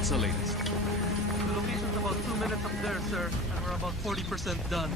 What's the latest? The location's about 2 minutes up there, sir, and we're about 40% done.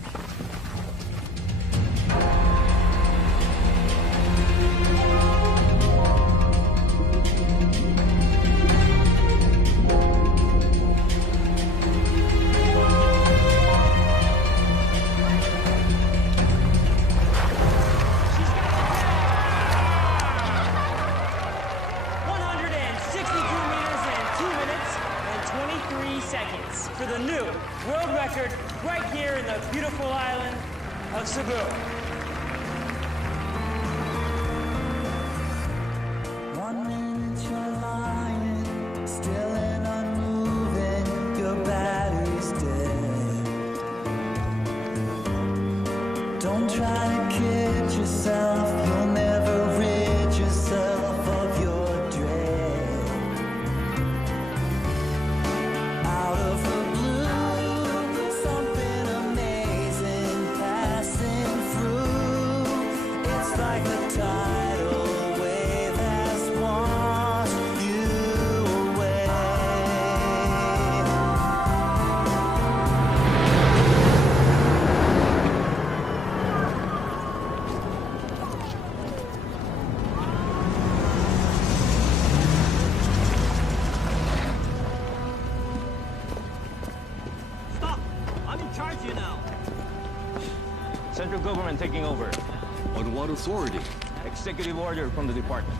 For the new world record right here in the beautiful island of Cebu. One minute you're lying, still and unmoving, your battery's dead. Don't try to kid yourself, you'll never rid yourself of your dread. Out of the blue, something amazing passing through. It's like the tidal wave has washed you away. Stop! I'm in charge here now. Central government taking over. On what authority? Executive order from the department.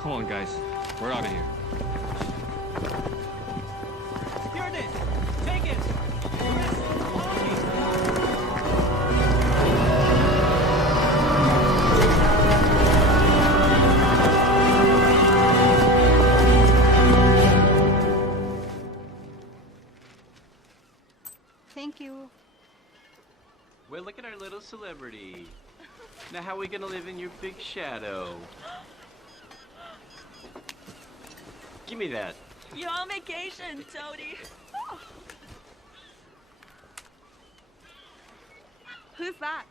Come on, guys. We're out of here. Stewardess, take it! Thank you. Well, look at our little celebrity. Now, how are we gonna live in your big shadow? Give me that. You're on vacation, Toadie. Who's that?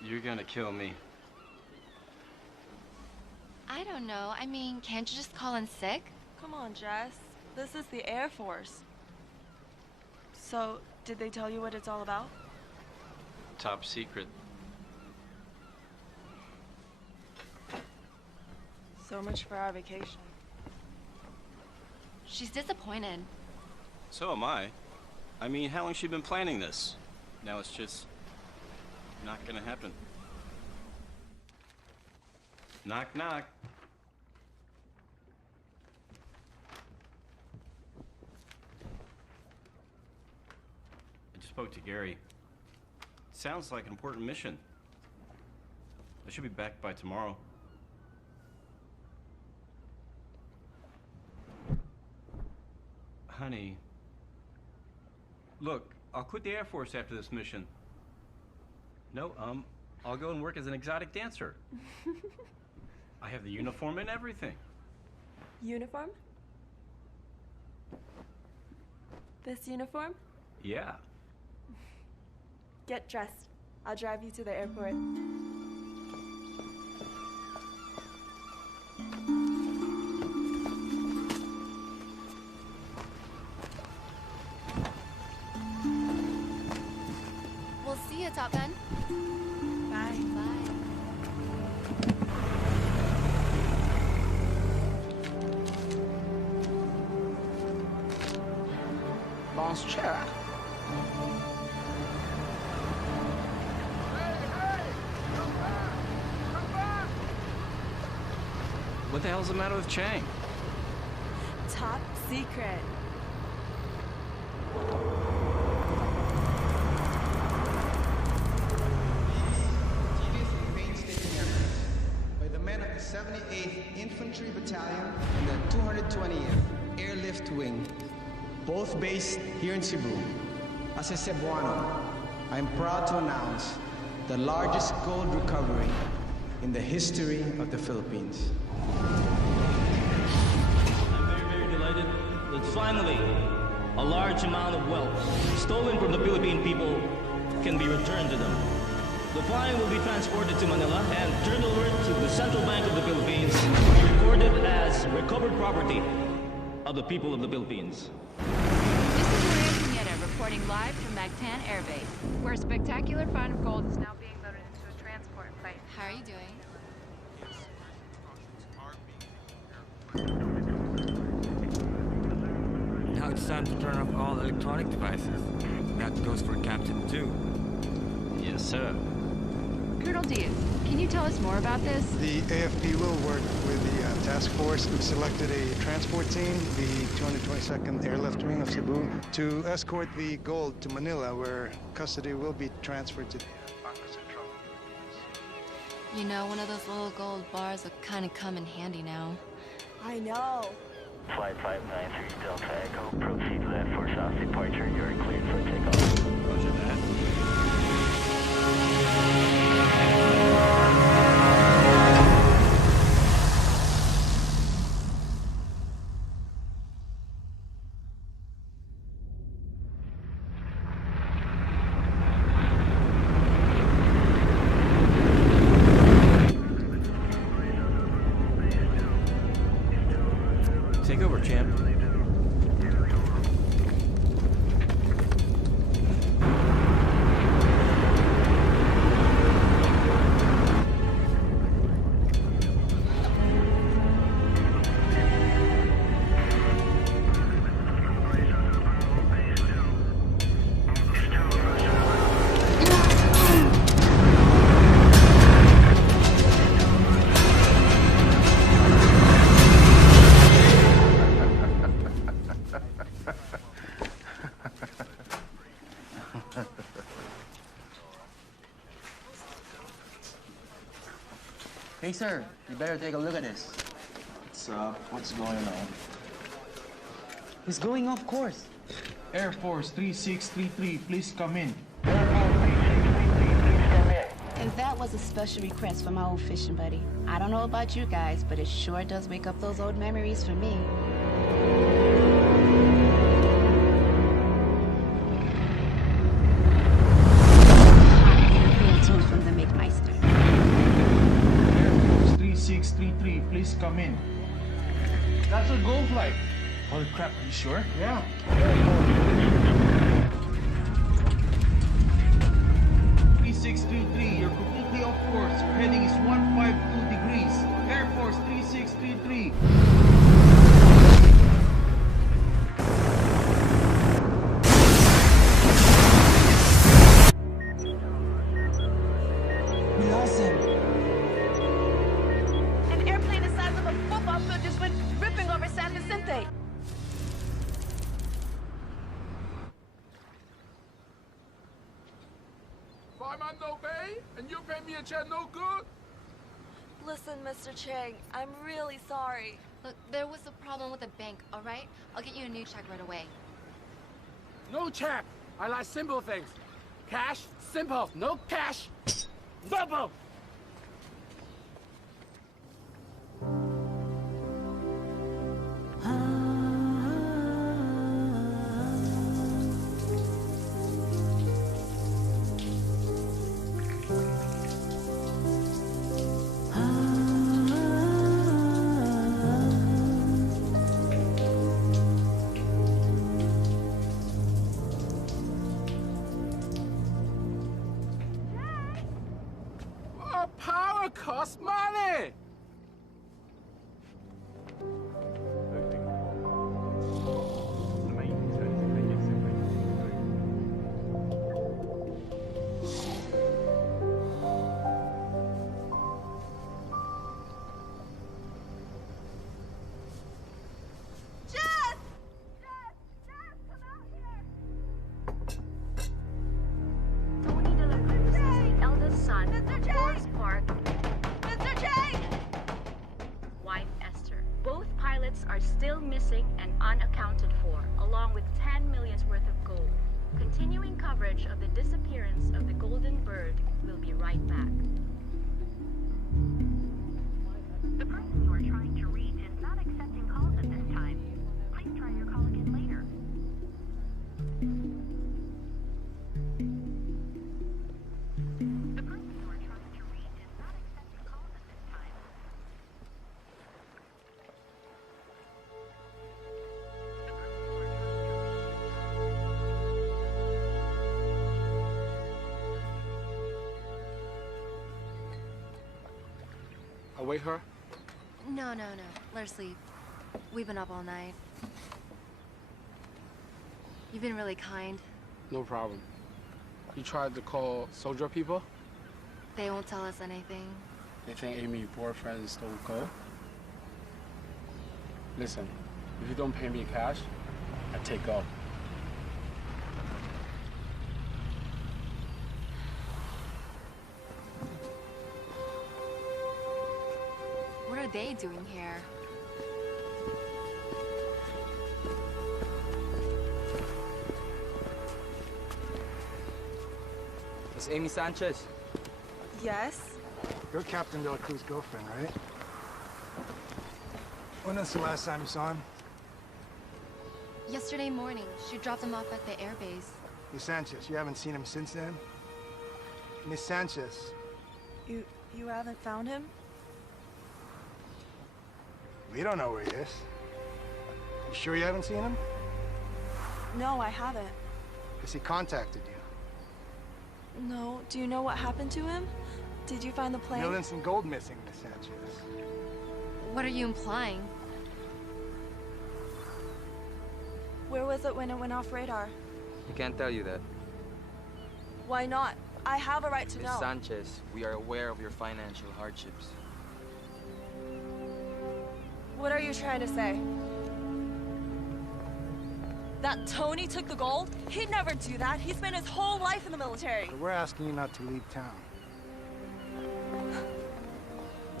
You're gonna kill me. I don't know. I mean, can't you just call in sick? Come on, Jess. This is the Air Force. So, did they tell you what it's all about? Top secret. So much for our vacation. She's disappointed. So am I. I mean, how long has she been planning this? Now it's just not gonna happen. Knock, knock. I just spoke to Gary. Sounds like an important mission. I should be back by tomorrow. Honey, look, I'll quit the Air Force after this mission. No, I'll go and work as an exotic dancer. I have the uniform and everything. Uniform? This uniform? Yeah. Get dressed. I'll drive you to the airport. We'll see you, Top Gun. Bye. Bye. Bonjour. What the hell's the matter with Chang? Top secret. By the men of the 78th Infantry Battalion and the 220th Airlift Wing, both based here in Cebu. As a Cebuano, I am proud to announce the largest gold recovery in the history of the Philippines. I'm very, very delighted that finally a large amount of wealth stolen from the Philippine people can be returned to them. The fine will be transported to Manila and turned over to the Central Bank of the Philippines, recorded as recovered property of the people of the Philippines. This is Maria Pineda reporting live from Mactan Air Base, where a spectacular find of gold is now being loaded into a transport plane. How are you doing? Now it's time to turn off all electronic devices. That goes for Captain 2. Yes, sir. Colonel Diaz, can you tell us more about this? The AFP will work with the task force. We've selected a transport team, the 222nd Airlift Wing of Cebu, to escort the gold to Manila, where custody will be transferred to the Bangko Central. You know, one of those little gold bars will kind of come in handy now. I know. Flight 593 Delta Echo, proceed left for south departure. You're cleared for takeoff. Roger that. Take over, champ. Hey, sir, you better take a look at this. What's up? What's going on? He's going off course. Air Force 3633, please come in. And that was a special request from my old fishing buddy. I don't know about you guys, but it sure does wake up those old memories for me. From the McMeister. Air Force 3633, please come in. That's a gold flight. Holy crap, are you sure? Yeah. 3633, you're completely off course. Your heading is 152 degrees. Air Force 3633. An airplane the size of a football field just went ripping over San Vicente. Fireman no pay, and you pay me a check no good? Listen, Mr. Chang, I'm really sorry. Look, there was a problem with the bank, all right? I'll get you a new check right away. No check. I like simple things. Cash, simple. No cash, double. Power costs money. Are still missing and unaccounted for, along with 10 million's worth of gold. Continuing coverage of the disappearance of the Golden Bird will be right back. The person you are trying to reach is not accepting calls at this time. Please try your call again later. wake her? No. Let her sleep. We've been up all night. You've been really kind. No problem. You tried to call soldier people? They won't tell us anything. They think Amy's boyfriend stole gold? Listen, if you don't pay me cash, I take off. What are they doing here? It's Amy Sanchez. Yes? You're Captain De La Cruz's girlfriend, right? When was the last time you saw him? Yesterday morning, she dropped him off at the airbase. Miss Sanchez, you haven't seen him since then? Miss Sanchez. You haven't found him? We don't know where he is. You sure you haven't seen him? No, I haven't. Has he contacted you? No. Do you know what happened to him? Did you find the plane? Millions in gold missing, Miss Sanchez. What are you implying? Where was it when it went off radar? He can't tell you that. Why not? I have a right to Miss know. Sanchez, we are aware of your financial hardships. What are you trying to say? That Tony took the gold? He'd never do that. He spent his whole life in the military. But we're asking you not to leave town.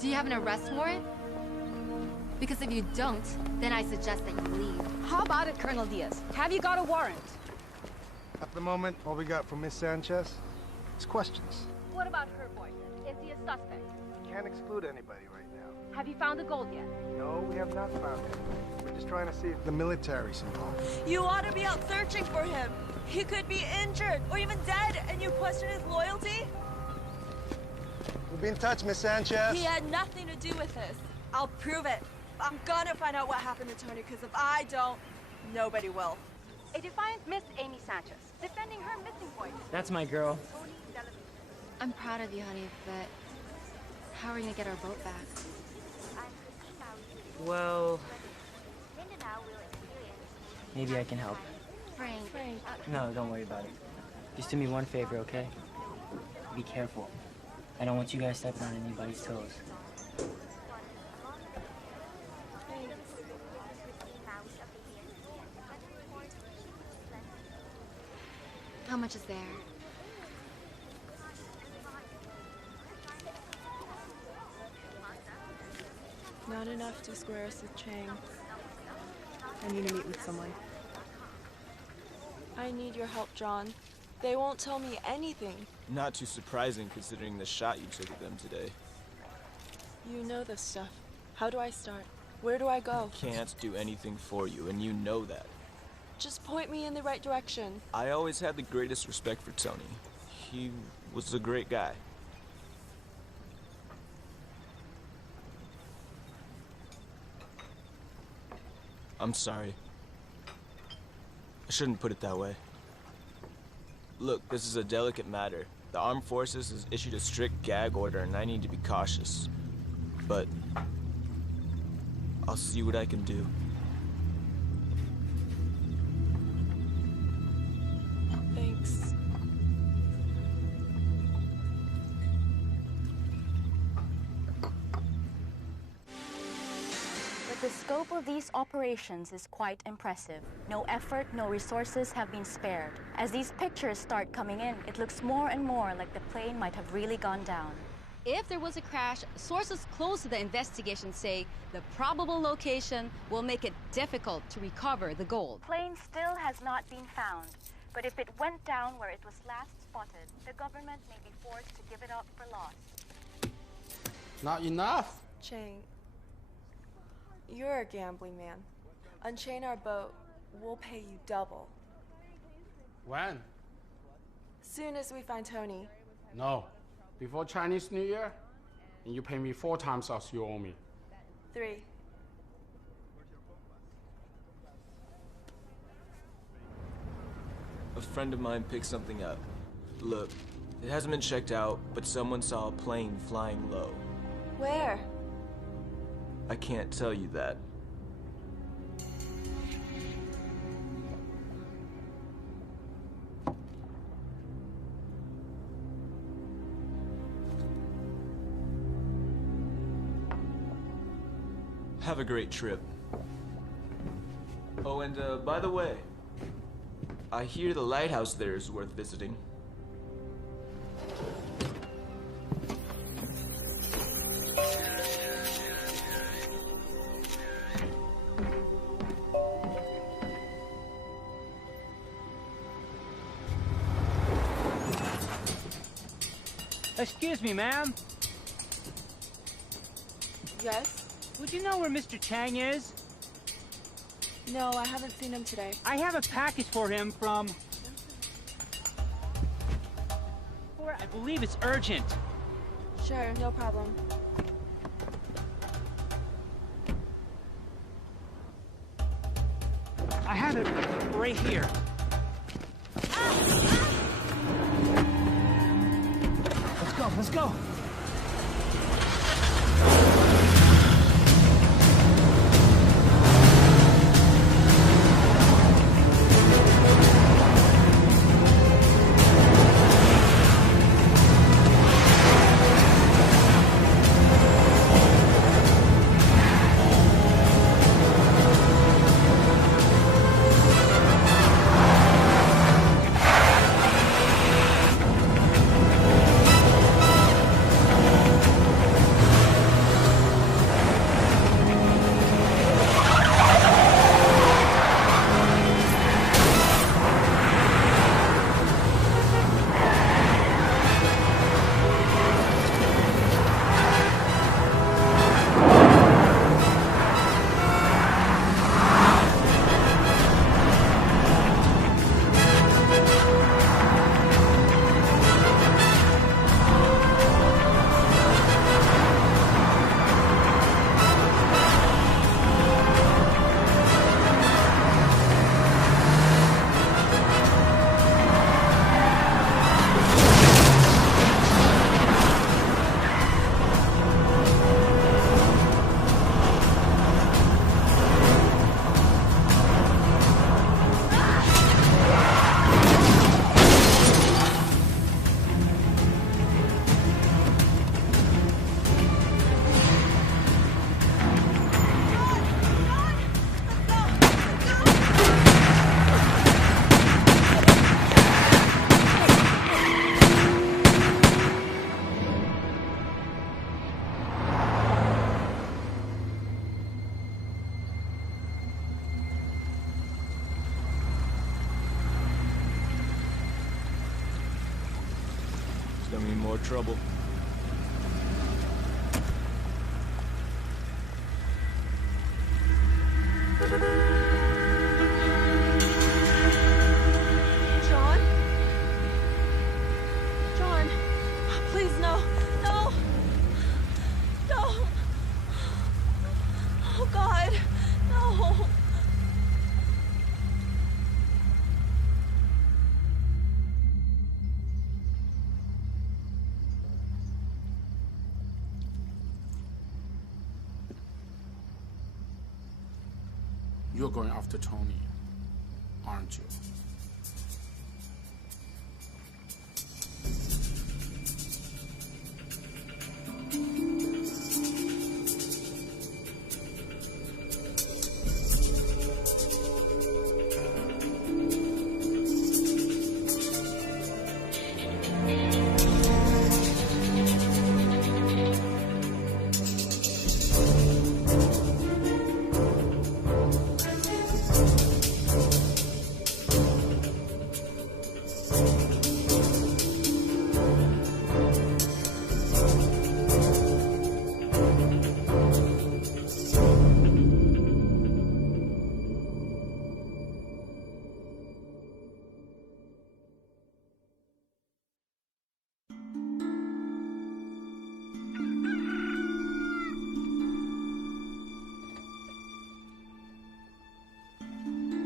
Do you have an arrest warrant? Because if you don't, then I suggest that you leave. How about it, Colonel Diaz? Have you got a warrant? At the moment, all we got from Miss Sanchez is questions. What about her boyfriend? Is he a suspect? We can't exclude anybody right now. Have you found the gold yet? No, we have not found him. We're just trying to see if the military's involved. You ought to be out searching for him. He could be injured or even dead, and you question his loyalty? We'll be in touch, Miss Sanchez. He had nothing to do with this. I'll prove it. I'm gonna find out what happened to Tony, because if I don't, nobody will. A defiant Miss Amy Sanchez, defending her missing boy. That's my girl. I'm proud of you, honey, but how are we gonna get our boat back? Well, maybe I can help. Frank. No, don't worry about it. Just do me one favor, okay? Be careful. I don't want you guys stepping on anybody's toes. How much is there? Not enough to square us with Chang. I need to meet with someone. I need your help, John. They won't tell me anything. Not too surprising considering the shot you took at them today. You know this stuff. How do I start? Where do I go? Can't do anything for you, and you know that. Just point me in the right direction. I always had the greatest respect for Tony. He was a great guy. I'm sorry. I shouldn't put it that way. Look, this is a delicate matter. The Armed Forces has issued a strict gag order and I need to be cautious. But I'll see what I can do. Thanks. But the scope of these operations is quite impressive. No effort, no resources have been spared. As these pictures start coming in, it looks more and more like the plane might have really gone down. If there was a crash, sources close to the investigation say the probable location will make it difficult to recover the gold. Plane still has not been found, but if it went down where it was last spotted, the government may be forced to give it up for lost. Not enough. Chang, you're a gambling man. Unchain our boat. We'll pay you double. When? Soon as we find Tony. No. Before Chinese New Year, and you pay me 4 times as you owe me. 3. A friend of mine picked something up. Look, it hasn't been checked out, but someone saw a plane flying low. Where? I can't tell you that. Have a great trip. Oh, and by the way, I hear the lighthouse there is worth visiting. Excuse me, ma'am. Yes? Would you know where Mr. Chang is? No, I haven't seen him today. I have a package for him from... I believe it's urgent. Sure, no problem. I have it right here. Let's go, let's go. Gonna be more trouble. John? John, please, no. No! No! Oh, God. No! You're going after Tony, aren't you?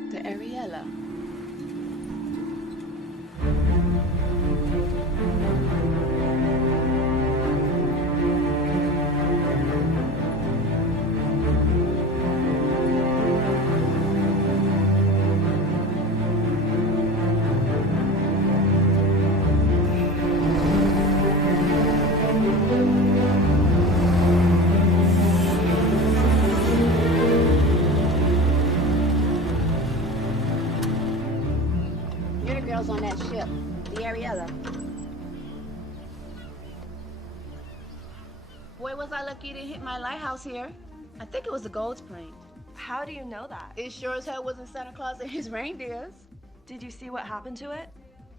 The Ariella. girls on that ship, the Ariella. Boy, was I lucky to hit my lighthouse here. I think it was the Gold's plane. How do you know that? It sure as hell wasn't Santa Claus and his reindeers. Did you see what happened to it?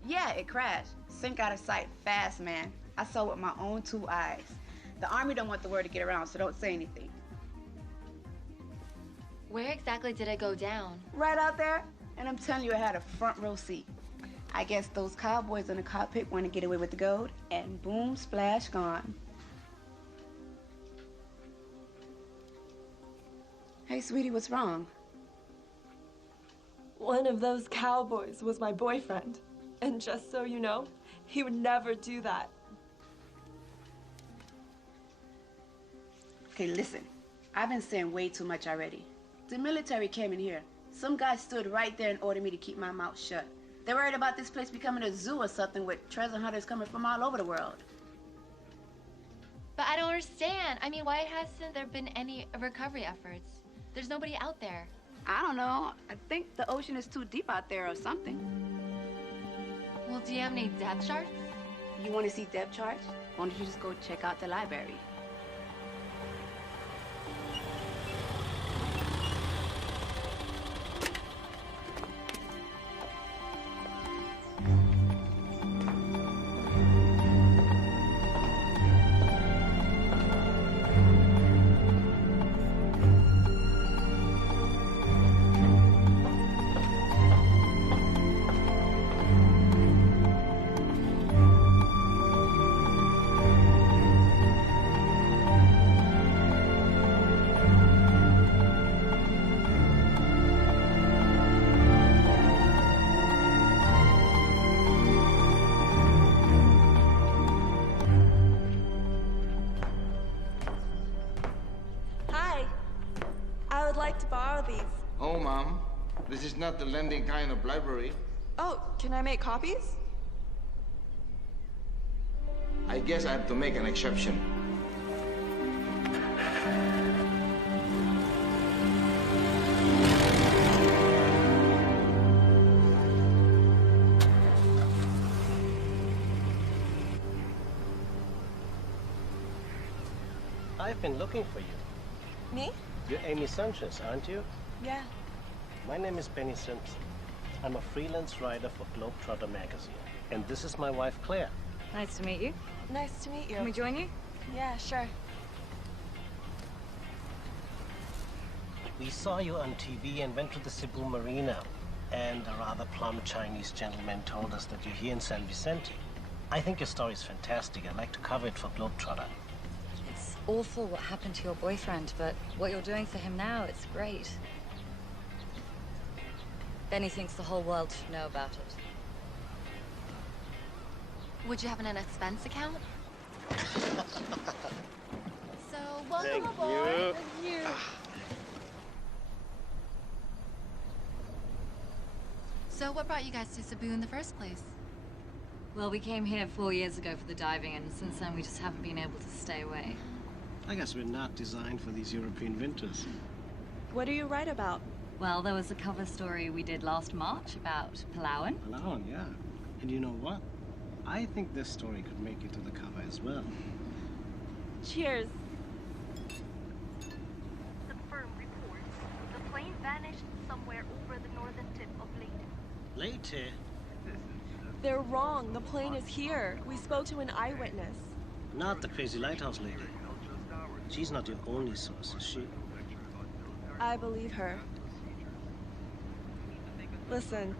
Yeah, it crashed. Sink out of sight fast, man. I saw it with my own 2 eyes. The Army don't want the word to get around, so don't say anything. Where exactly did it go down? Right out there, and I'm telling you, it had a front row seat. I guess those cowboys in the cockpit want to get away with the gold, and boom, splash, gone. Hey, sweetie, what's wrong? One of those cowboys was my boyfriend. And just so you know, he would never do that. Okay, listen. I've been saying way too much already. The military came in here. Some guy stood right there and ordered me to keep my mouth shut. They're worried about this place becoming a zoo or something with treasure hunters coming from all over the world. But I don't understand. I mean, why hasn't there been any recovery efforts? There's nobody out there. I don't know. I think the ocean is too deep out there or something. Well, do you have any depth charts? You want to see depth charts? Why don't you just go check out the library? Oh, Mom. This is not the lending kind of library. Oh, can I make copies? I guess I have to make an exception. I've been looking for you. Me? You're Amy Sanchez, aren't you? Yeah. My name is Benny Simpson. I'm a freelance writer for Globetrotter magazine. And this is my wife, Claire. Nice to meet you. Nice to meet you. Can we join you? Yeah, sure. We saw you on TV and went to the Cebu Marina. And a rather plump Chinese gentleman told us that you're here in San Vicente. I think your story is fantastic. I'd like to cover it for Globetrotter. It's awful what happened to your boyfriend, but what you're doing for him now, it's great. Benny thinks the whole world should know about it. Would you have an expense account? So, welcome Thank aboard. you. So, what brought you guys to Cebu in the first place? Well, we came here 4 years ago for the diving, and since then we just haven't been able to stay away. I guess we're not designed for these European winters. What do you write about? Well, there was a cover story we did last March about Palawan. Palawan, yeah. And you know what? I think this story could make it to the cover as well. Cheers. The firm reports the plane vanished somewhere over the northern tip of Leyte. Leyte? They're wrong. The plane is here. We spoke to an eyewitness. Not the crazy lighthouse lady. She's not your only source, is she? I believe her. Listen,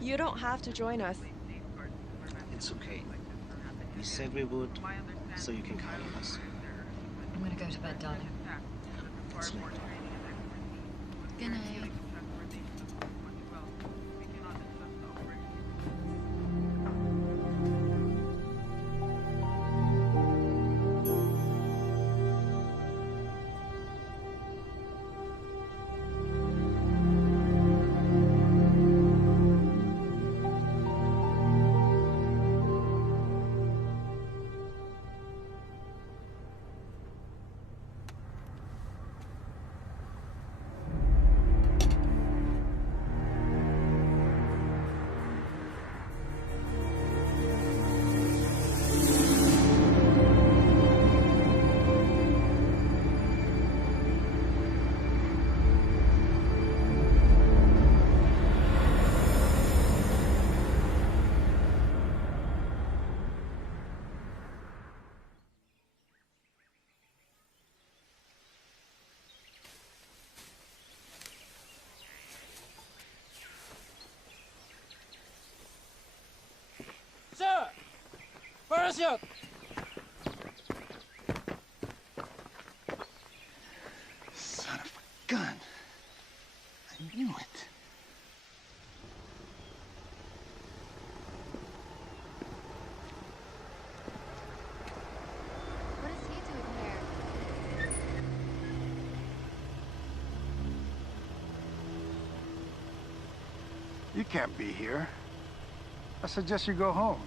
you don't have to join us. It's okay. We said we would, so you can count on us. I'm gonna go to bed, darling. It's late. Good night. Parachute! Son of a gun. I knew it. What is he doing here? You can't be here. I suggest you go home.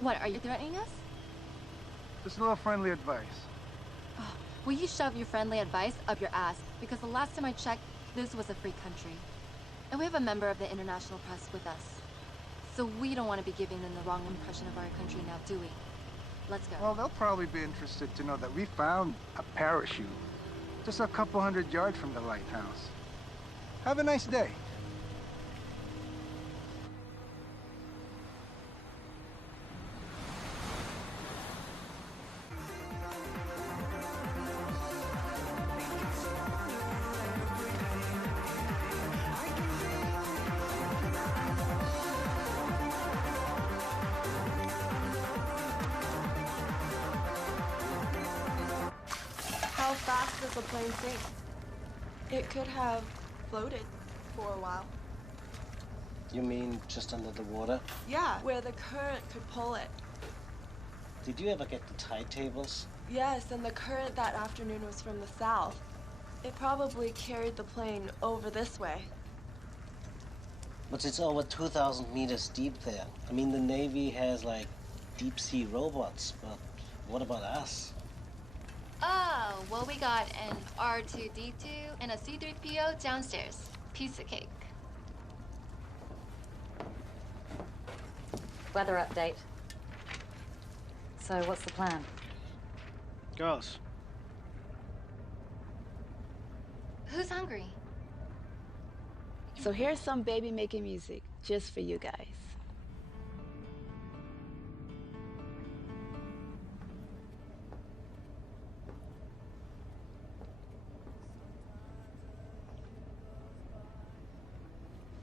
What, are you threatening us? Just a little friendly advice. Oh, will you shove your friendly advice up your ass? Because the last time I checked, this was a free country. And we have a member of the international press with us. So we don't want to be giving them the wrong impression of our country now, do we? Let's go. Well, they'll probably be interested to know that we found a parachute just a couple 100 yards from the lighthouse. Have a nice day. How fast does the plane sink? It could have floated for a while. You mean just under the water? Yeah, where the current could pull it. Did you ever get the tide tables? Yes, and the current that afternoon was from the south. It probably carried the plane over this way. But it's over 2,000 meters deep there. I mean, the Navy has, like, deep-sea robots, but what about us? Oh, well, we got an R2-D2 and a C-3PO downstairs. Piece of cake. Weather update. So, what's the plan? Girls. Who's hungry? So here's some baby making music just for you guys.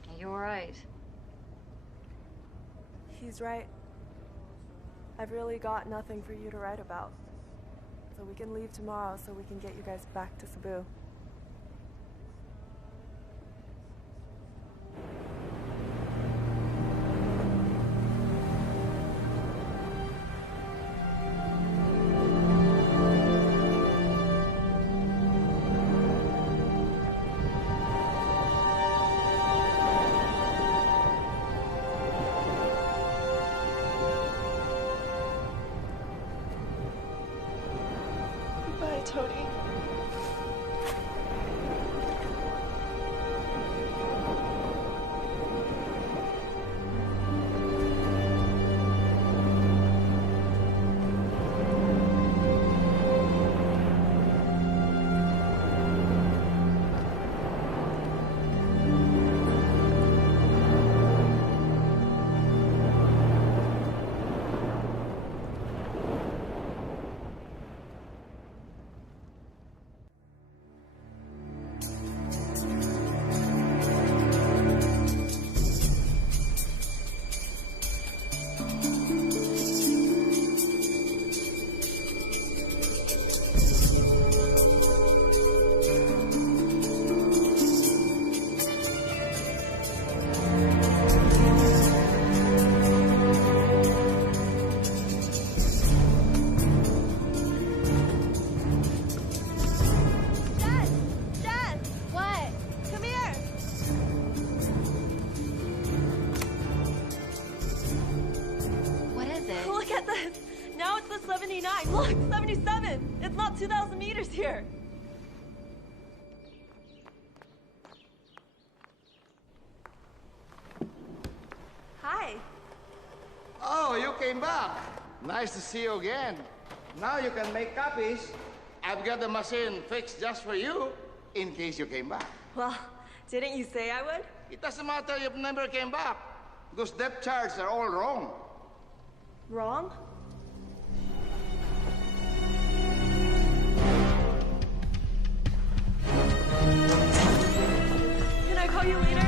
Are you alright? He's right. I've really got nothing for you to write about. So we can leave tomorrow so we can get you guys back to Cebu. Bye, Tony. Now it's the 79. Look, 77. It's not 2,000 meters here. Hi. Oh, you came back. Nice to see you again. Now you can make copies. I've got the machine fixed just for you, in case you came back. Well, didn't you say I would? It doesn't matter, you've never came back. Those depth charts are all wrong. Wrong? Can I call you later?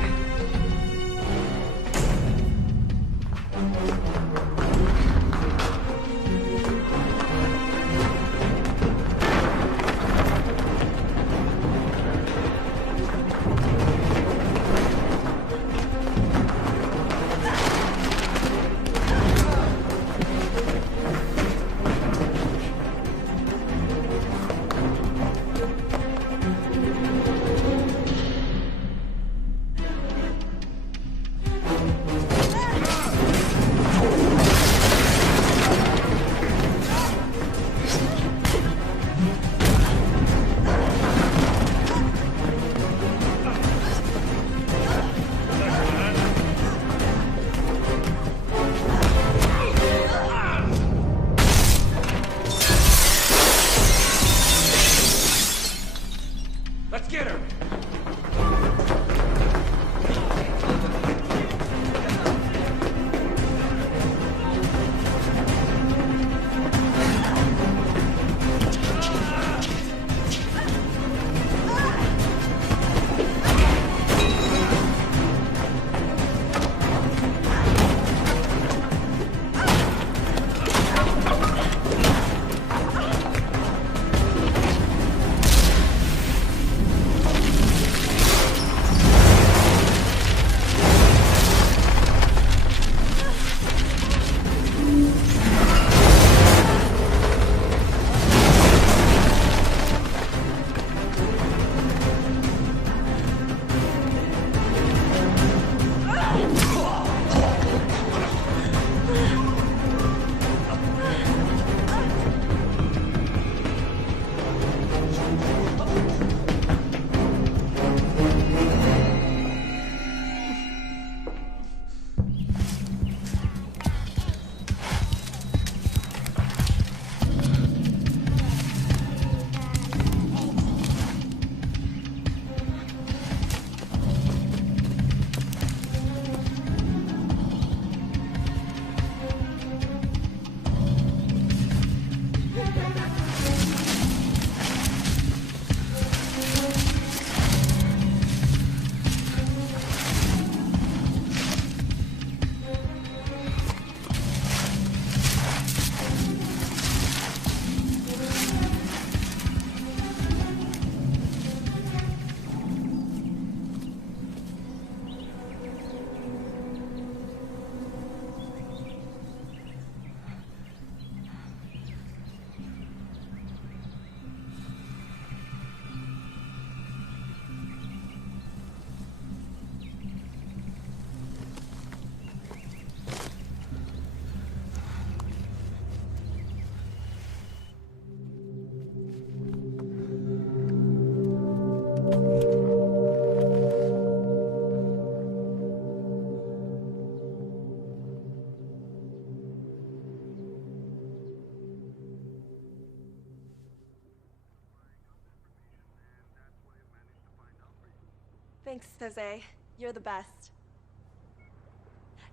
Thanks, Jose. You're the best.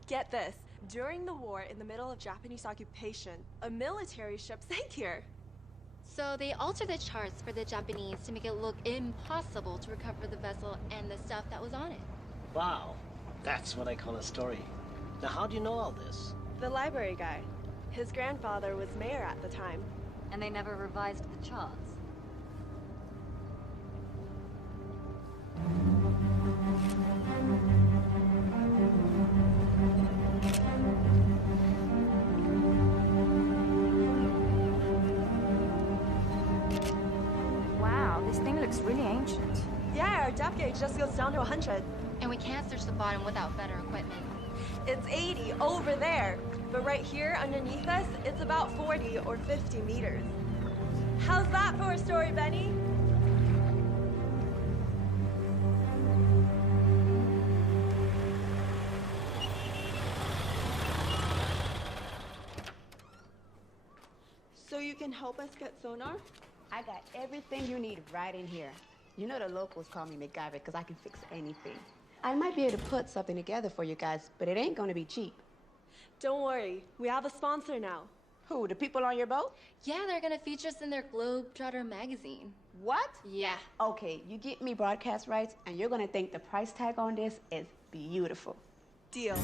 Get this. During the war, in the middle of Japanese occupation, a military ship sank here. So they altered the charts for the Japanese to make it look impossible to recover the vessel and the stuff that was on it. Wow, that's what I call a story. Now, how do you know all this? The library guy. His grandfather was mayor at the time. And they never revised the charts. Wow, this thing looks really ancient. Yeah, our depth gauge just goes down to 100. And we can't search the bottom without better equipment. It's 80 over there. But right here underneath us, it's about 40 or 50 meters. How's that for a story, Benny? So you can help us get sonar? I got everything you need right in here. You know the locals call me MacGyver because I can fix anything. I might be able to put something together for you guys, but it ain't gonna be cheap. Don't worry, we have a sponsor now. Who, the people on your boat? Yeah, they're gonna feature us in their Globetrotter magazine. What? Yeah. Okay, you get me broadcast rights, and you're gonna think the price tag on this is beautiful. Deal.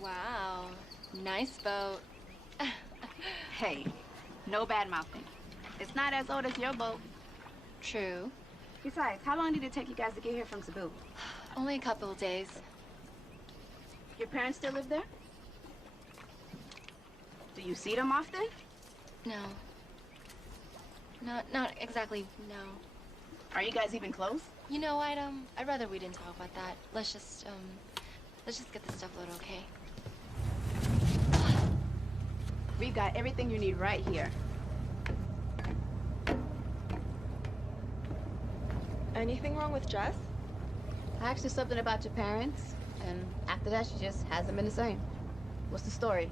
Wow, nice boat. Hey, no bad mouthing. It's not as old as your boat. True. Besides, how long did it take you guys to get here from Cebu? Only a couple of days. Your parents still live there? Do you see them often? No. Not exactly, no. Are you guys even close? You know, I'd rather we didn't talk about that. Let's just get this stuff loaded, okay? We've got everything you need right here. Anything wrong with Jess? I asked her something about your parents, and after that, she just hasn't been the same. What's the story?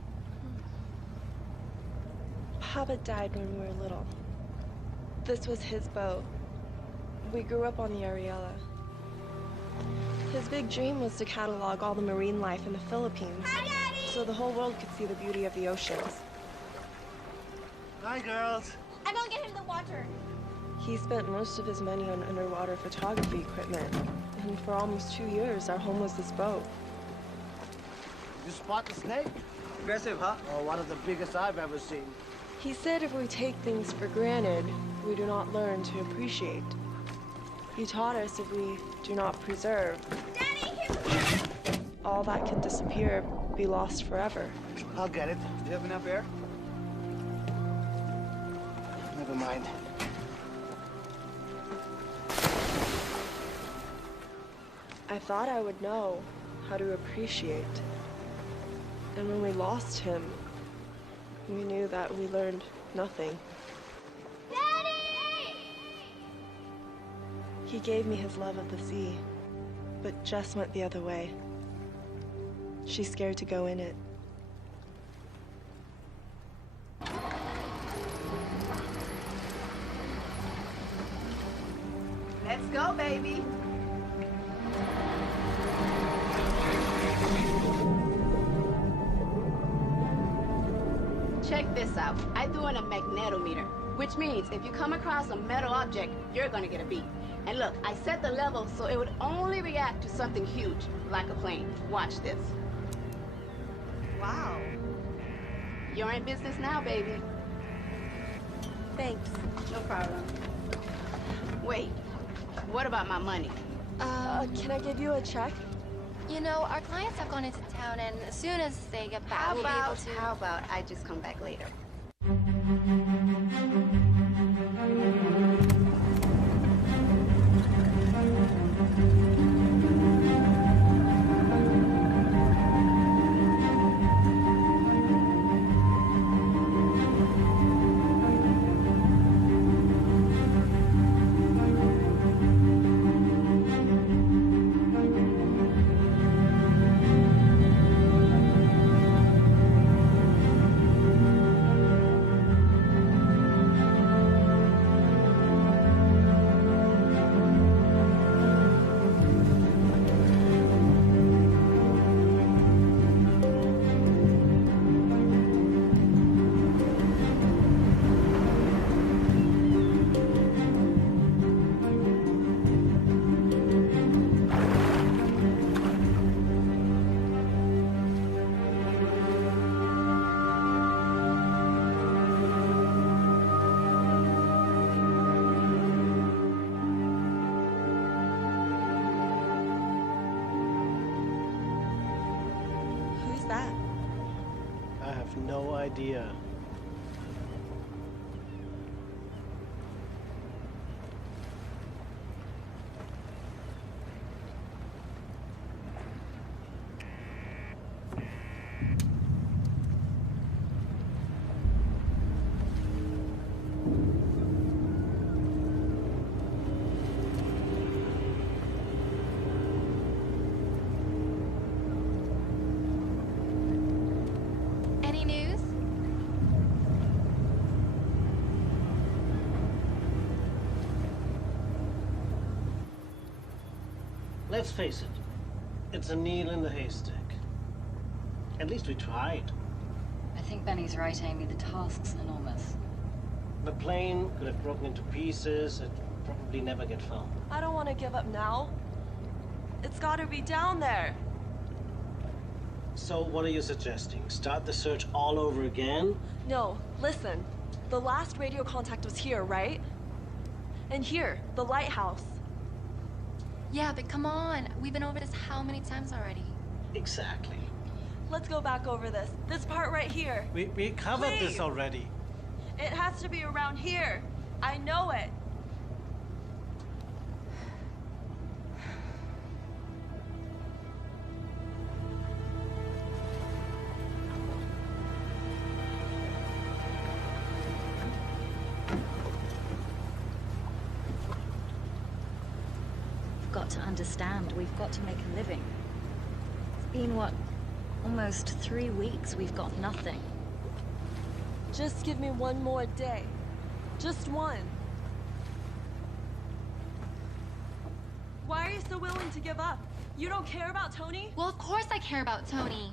Papa died when we were little. This was his boat. We grew up on the Ariella. His big dream was to catalog all the marine life in the Philippines, so the whole world could see the beauty of the oceans. Hi, girls. I'm gonna get him the water. He spent most of his money on underwater photography equipment, and for almost 2 years, our home was this boat. You spot the snake? Aggressive, huh? Oh, one of the biggest I've ever seen. He said if we take things for granted, we do not learn to appreciate. He taught us if we do not preserve, all that can disappear, be lost forever. I'll get it. Do you have enough air? Never mind. I thought I would know how to appreciate. And when we lost him, we knew that we learned nothing. Daddy! He gave me his love of the sea, but Jess went the other way. She's scared to go in it. Let's go, baby. Check this out. I threw in a magnetometer, which means if you come across a metal object, you're gonna get a beep. And look, I set the level so it would only react to something huge, like a plane. Watch this. Wow. You're in business now, baby. Thanks. No problem. Wait, what about my money? Can I give you a check? You know, our clients have gone into town, and as soon as they get back, we'll be able to... How about I just come back later? have no idea. Any news? Let's face it, it's a needle in the haystack. At least we tried. I think Benny's right, Amy. The task's enormous. The plane could have broken into pieces. It'd probably never get found. I don't want to give up now. It's gotta be down there. So what are you suggesting? Start the search all over again? No, listen. The last radio contact was here, right? And here, the lighthouse. Yeah, but come on. We've been over this how many times already? Exactly. Let's go back over this. This part right here. We covered Please. this already. It has to be around here. I know it. We've got to understand. We've got to make a living. It's been, what, almost 3 weeks we've got nothing. Just give me one more day. Just one. Why are you so willing to give up? You don't care about Tony? Well, of course I care about Tony.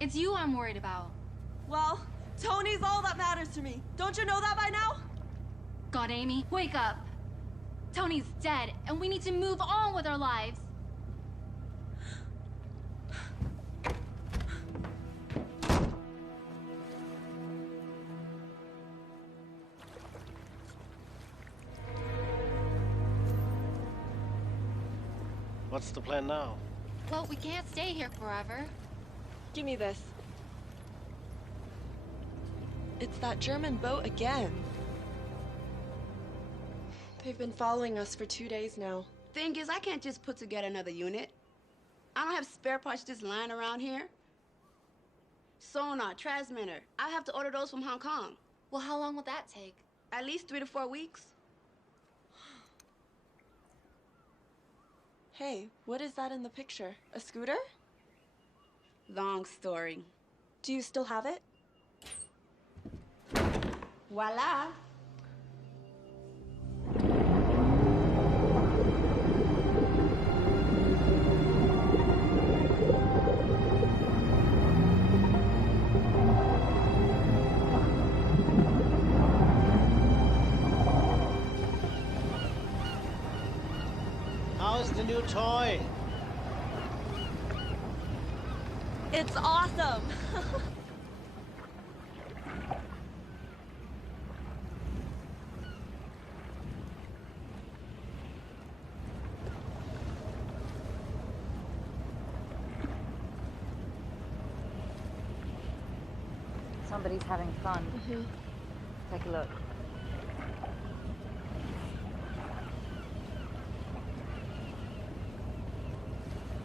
It's you I'm worried about. Well, Tony's all that matters to me. Don't you know that by now? God, Amy, wake up. Tony's dead, and we need to move on with our lives. What's the plan now? Well, we can't stay here forever. Give me this. It's that German boat again. They've been following us for 2 days now. Thing is, I can't just put together another unit. I don't have spare parts just lying around here. Sonar, transmitter. I have to order those from Hong Kong. Well, how long will that take? At least 3 to 4 weeks. Hey, what is that in the picture? A scooter? Long story. Do you still have it? Voila. How's the new toy? It's awesome! Somebody's having fun. Take a look.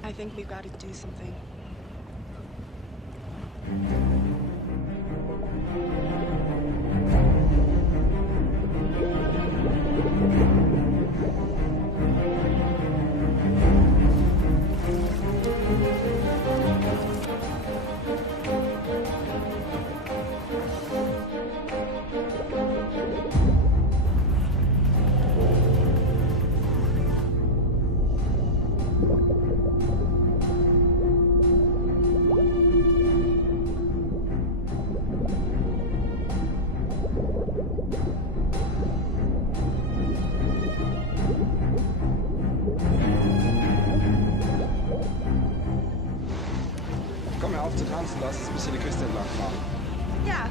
I think we've got to do something. Komm, hör auf zu tanzen, lass uns ein bisschen die Küste entlang fahren. Ja.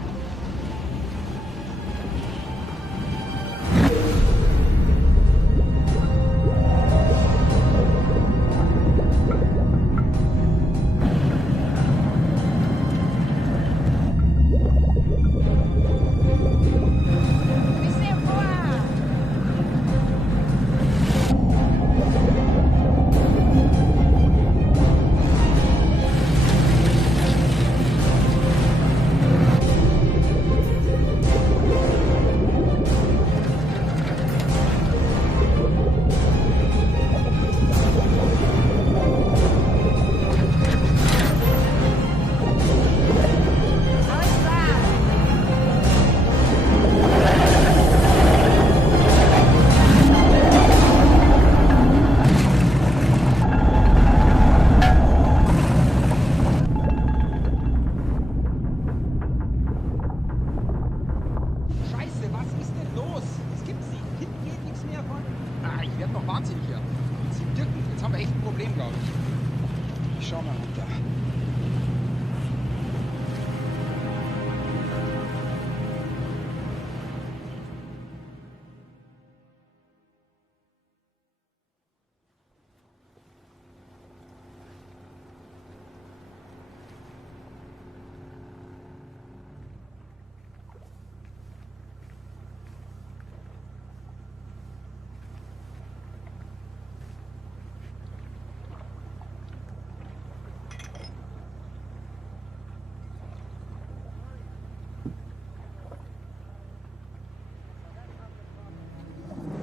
Show me what the...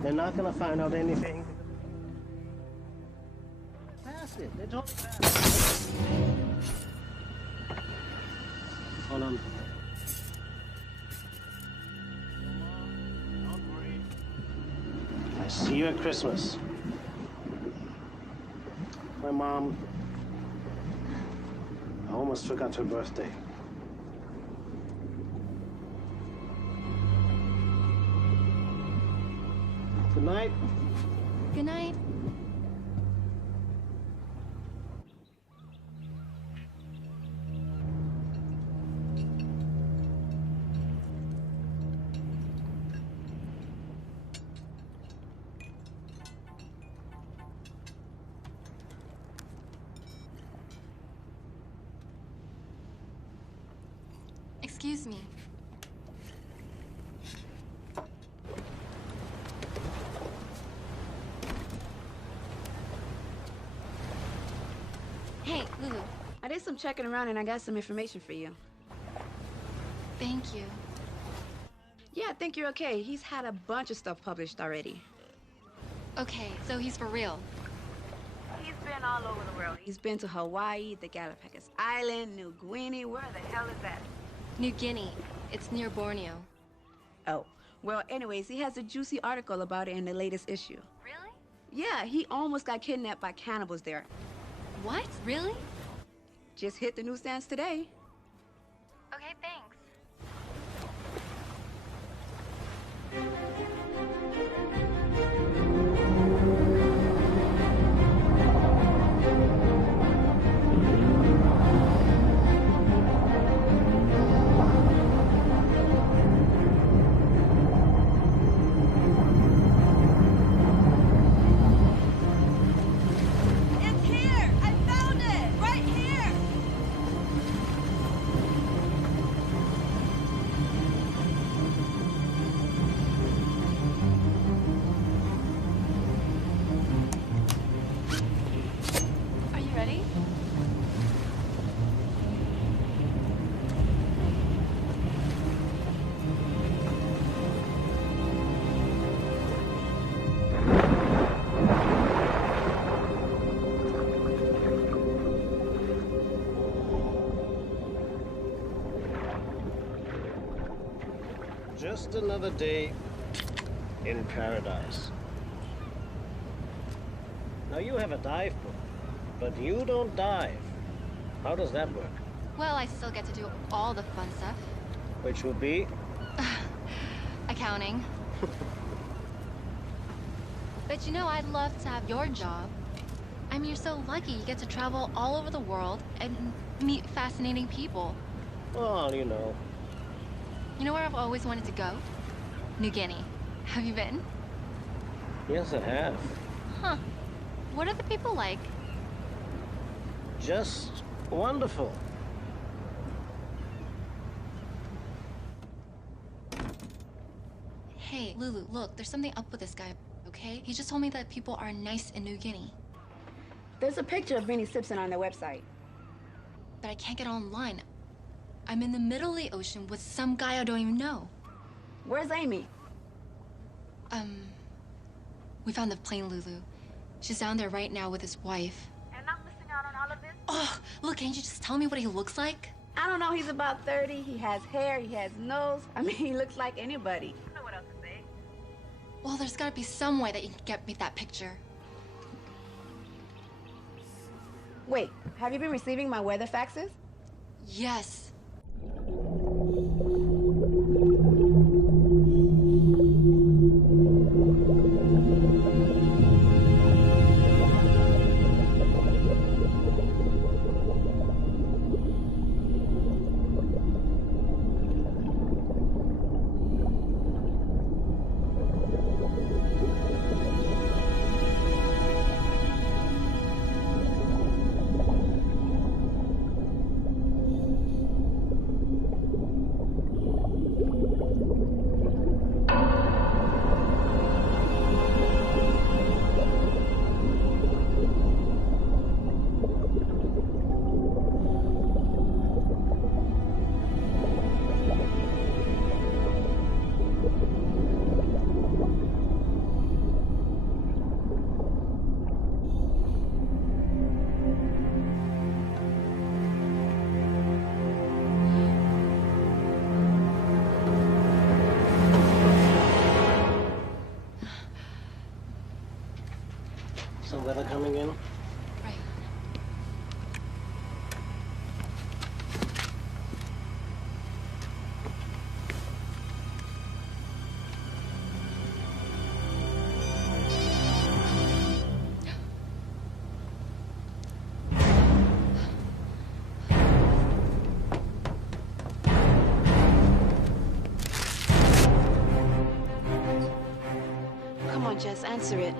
They're not gonna find out anything. Pass it. They told me pass it. Hold on. Don't worry. I see you at Christmas. My mom, I almost forgot her birthday. Good night. Good night. Excuse me. Hey, Lulu. I did some checking around and I got some information for you. Thank you. Yeah, I think you're okay. He's had a bunch of stuff published already. Okay, so he's for real. He's been all over the world. He's been to Hawaii, the Galapagos Island, New Guinea. Where the hell is that? New Guinea. It's near Borneo. Oh, well, anyways, he has a juicy article about it in the latest issue. Really? Yeah, he almost got kidnapped by cannibals there. What? Really? Just hit the newsstands today. Okay, thanks. It's here! I found it! Right here! Are you ready? Just another day in paradise. Now you have a dive book, but you don't dive. How does that work? Well, I still get to do all the fun stuff. Which would be? Accounting. But you know, I'd love to have your job. I mean, you're so lucky you get to travel all over the world and meet fascinating people. Well, you know. You know where I've always wanted to go? New Guinea. Have you been? Yes, I have. Huh. What are the people like? Just wonderful. Hey, Lulu, look, there's something up with this guy, okay? He just told me that people are nice in New Guinea. There's a picture of Vinnie Simpson on their website. But I can't get online. I'm in the middle of the ocean with some guy I don't even know. Where's Amy? We found the plane, Lulu. She's down there right now with his wife. And I'm missing out on all of this? Oh, look, can't you just tell me what he looks like? I don't know, he's about 30, he has hair, he has nose. I mean, he looks like anybody. I don't know what else to say. Well, there's gotta be some way that you can get me that picture. Wait, have you been receiving my weather faxes? Yes. Jess. Answer it.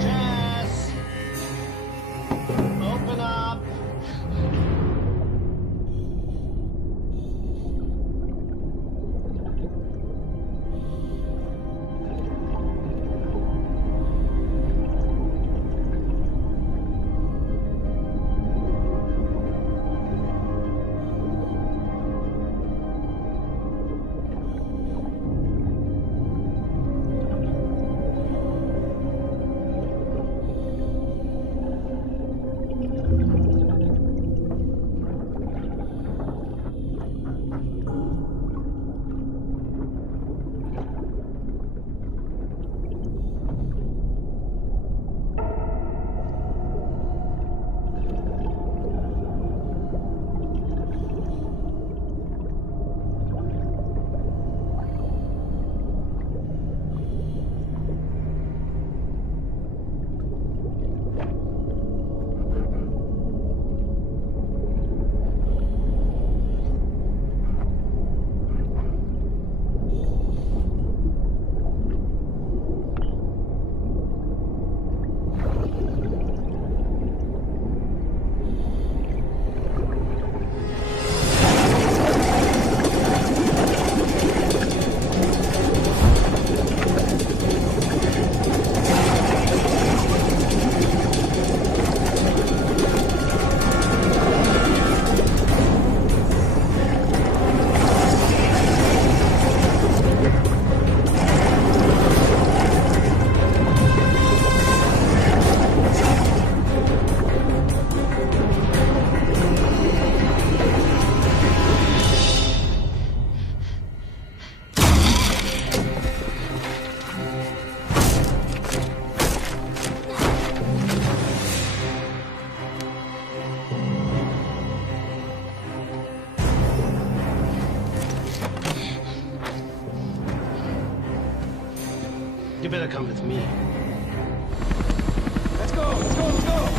Jess! Open up! You better come with me. Let's go, let's go, let's go!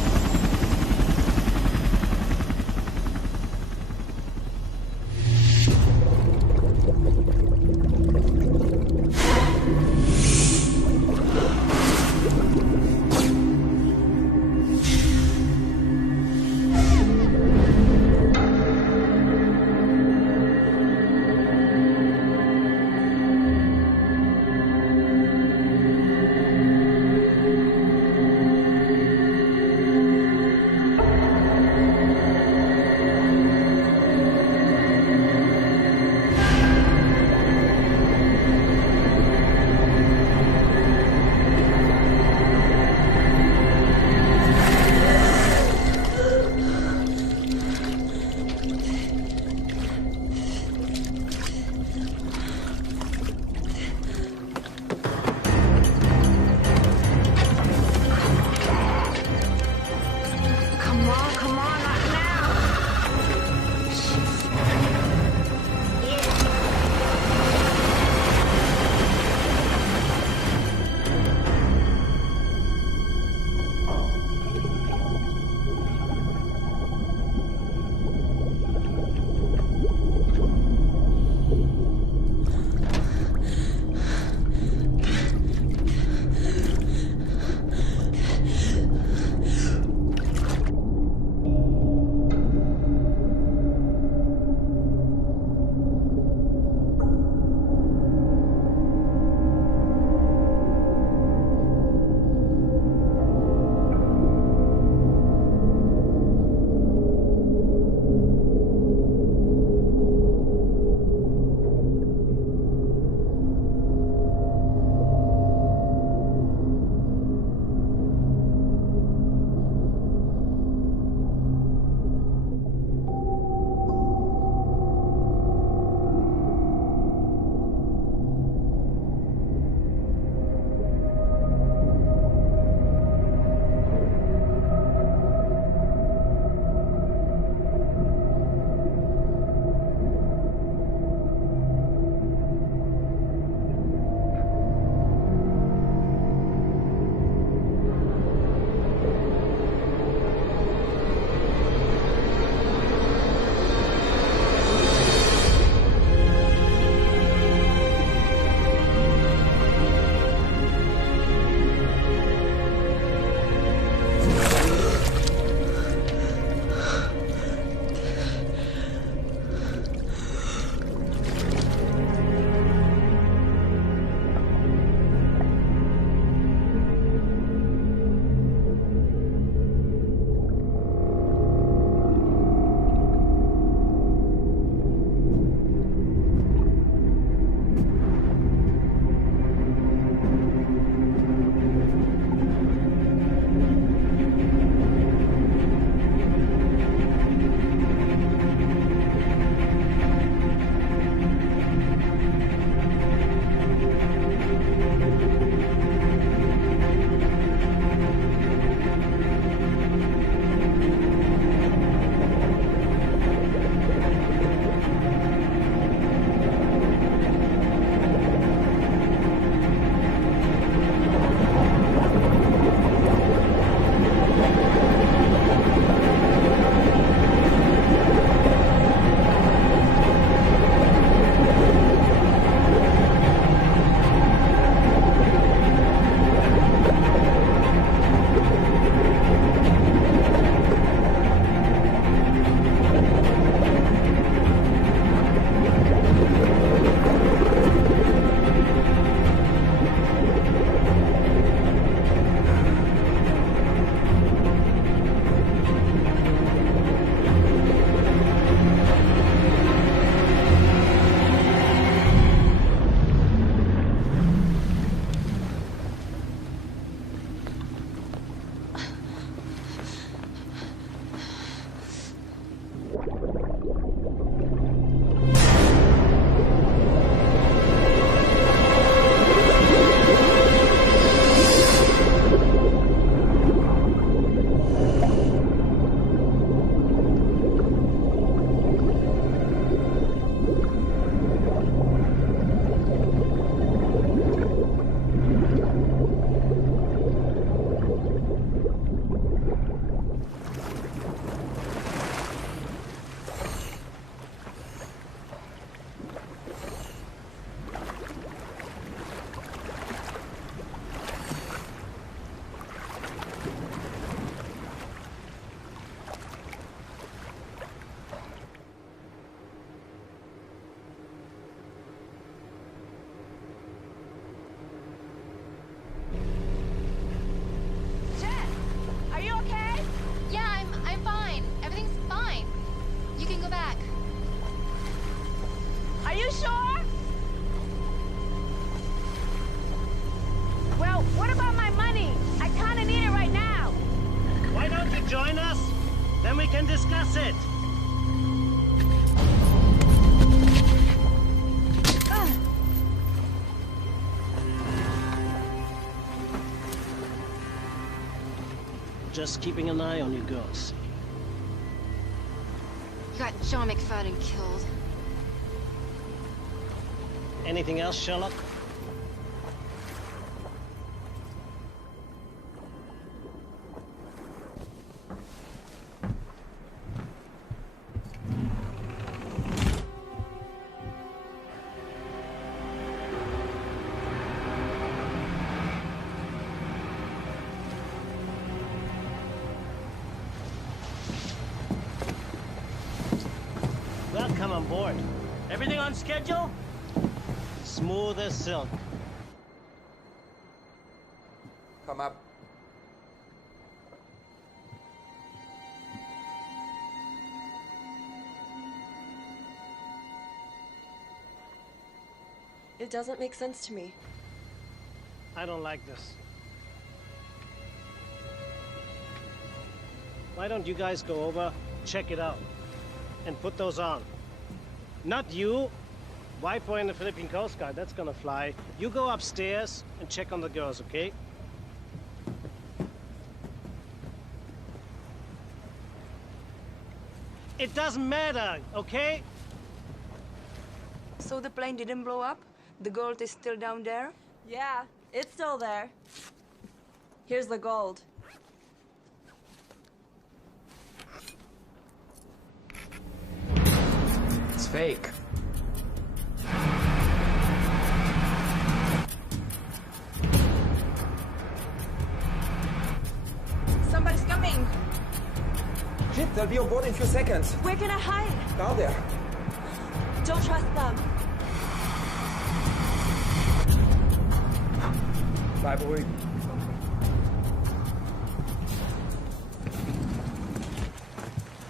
Join us? Then we can discuss it. Just keeping an eye on you girls. You got John McFadden killed. Anything else, Sherlock? Welcome on board. Everything on schedule? Smooth as silk. Come up. It doesn't make sense to me. I don't like this. Why don't you guys go over, check it out, and put those on? Not you. White boy in the Philippine Coast Guard, that's gonna fly. You go upstairs and check on the girls, okay? It doesn't matter, okay? So the plane didn't blow up? The gold is still down there? Yeah, it's still there. Here's the gold. It's fake. Somebody's coming. Shit, they'll be on board in a few seconds. Where can I hide? Down there. Don't trust them. Bye, boy.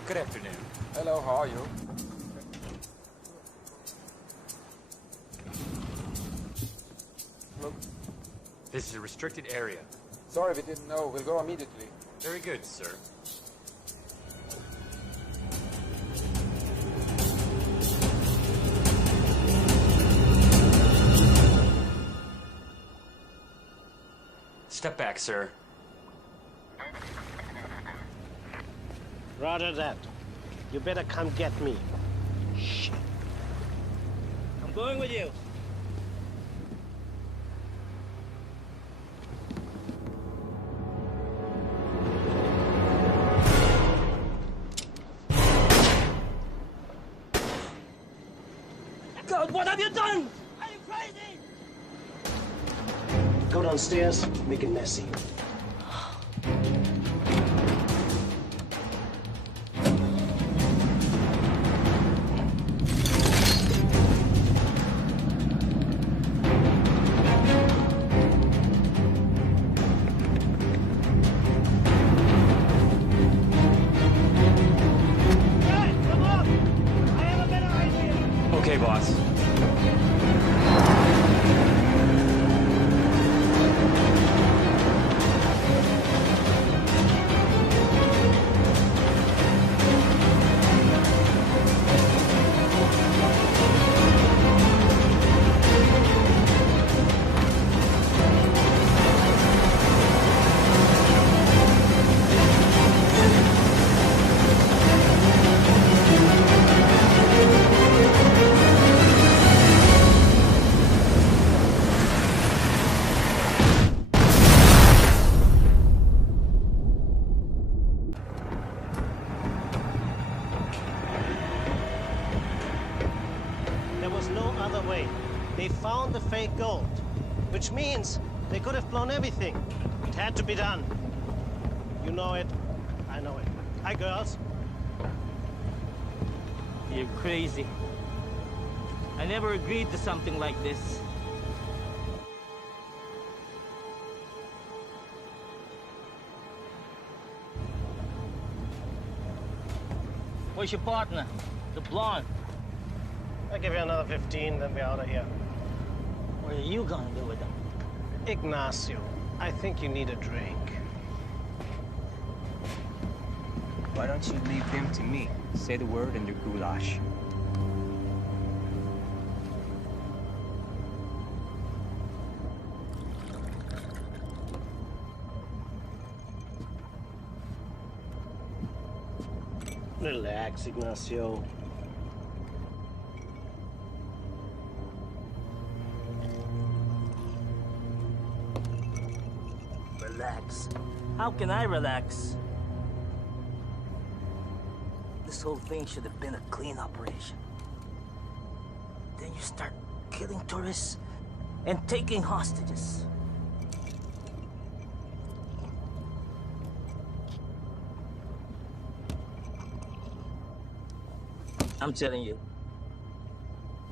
Good afternoon. Hello, how are you? Look. This is a restricted area. Sorry, we didn't know. We'll go immediately. Very good, sir. Step back, sir. Roger that. You better come get me. Shit. I'm going with you. God, what have you done? Are you crazy? Go downstairs, make it messy. Okay, boss. that way. They found the fake gold, which means they could have blown everything. It had to be done. You know it. I know it. Hi, girls. You're crazy. I never agreed to something like this. Where's your partner? The blonde. I'll give you another 15, then we're out of here. What are you gonna do with him? Ignacio, I think you need a drink. Why don't you leave him to me? Say the word and you're goulash. Relax, Ignacio. Relax. How can I relax? This whole thing should have been a clean operation. Then you start killing tourists and taking hostages. I'm telling you,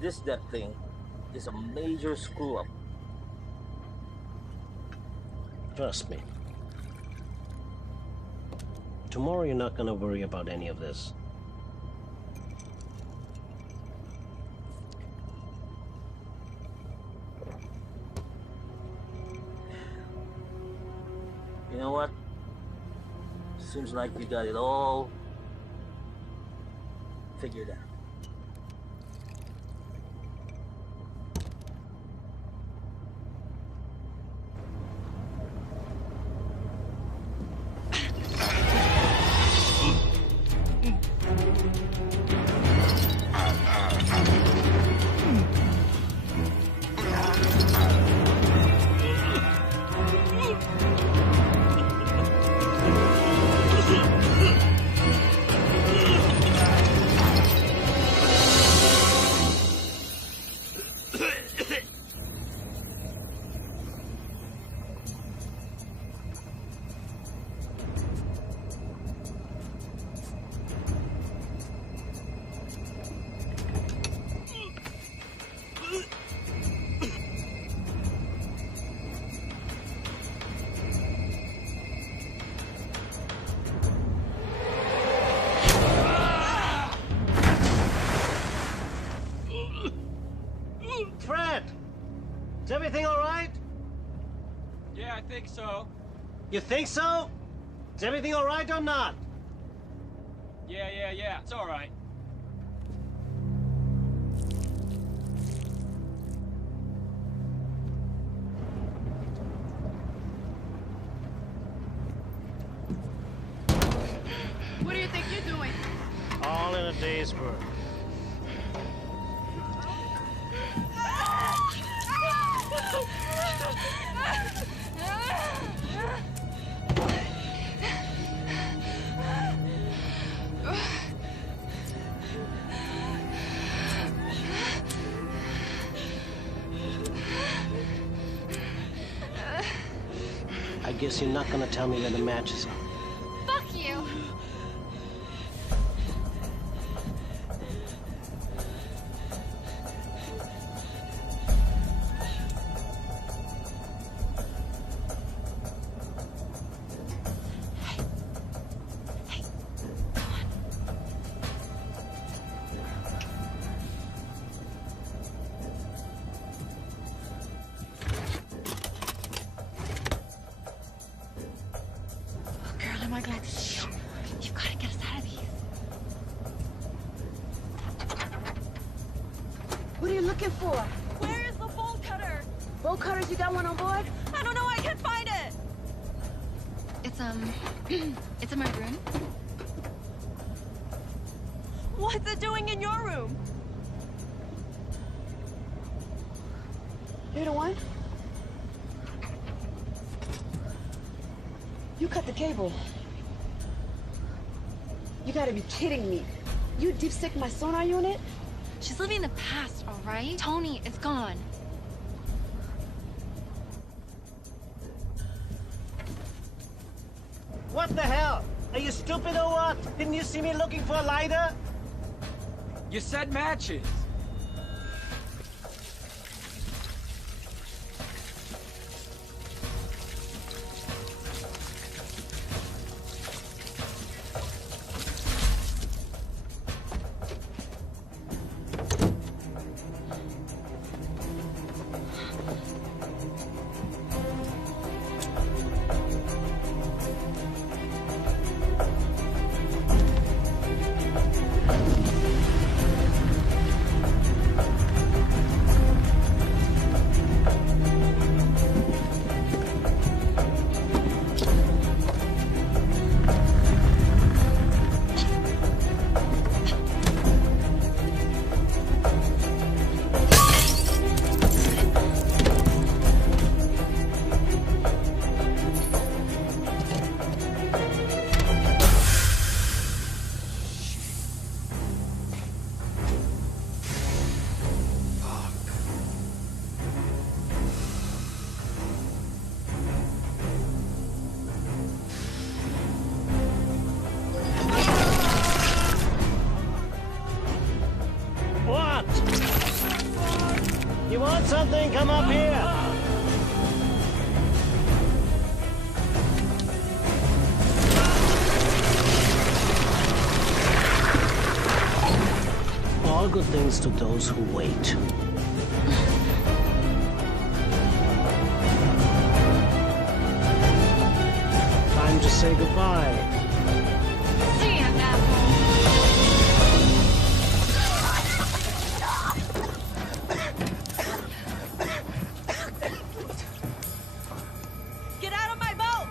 this death thing is a major screw-up. Trust me. Tomorrow you're not gonna worry about any of this. You know what? Seems like we got it all figured out. Fred! Is everything all right? Yeah, I think so. You think so? Is everything all right or not? Yeah. It's all right. What do you think you're doing? All in a day's work. I guess you're not gonna tell me where the matches are. Fuck you! Girl, am I glad to see you. You've got to get us out of these. What are you looking for? Where is the bolt cutter? Bolt cutters, you got one on board? I don't know, I can't find it! It's, it's in my room. What's it doing in your room? You're the one? You cut the cable. You gotta be kidding me. You deep stick my sonar unit? She's living the past, all right? Tony is gone. What the hell? Are you stupid or what? Didn't you see me looking for a lighter? You said matches. You want something? Come up here. All good things to those who wait. Time to say goodbye. See ya, asshole. Get out of my boat!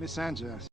Miss Sanchez.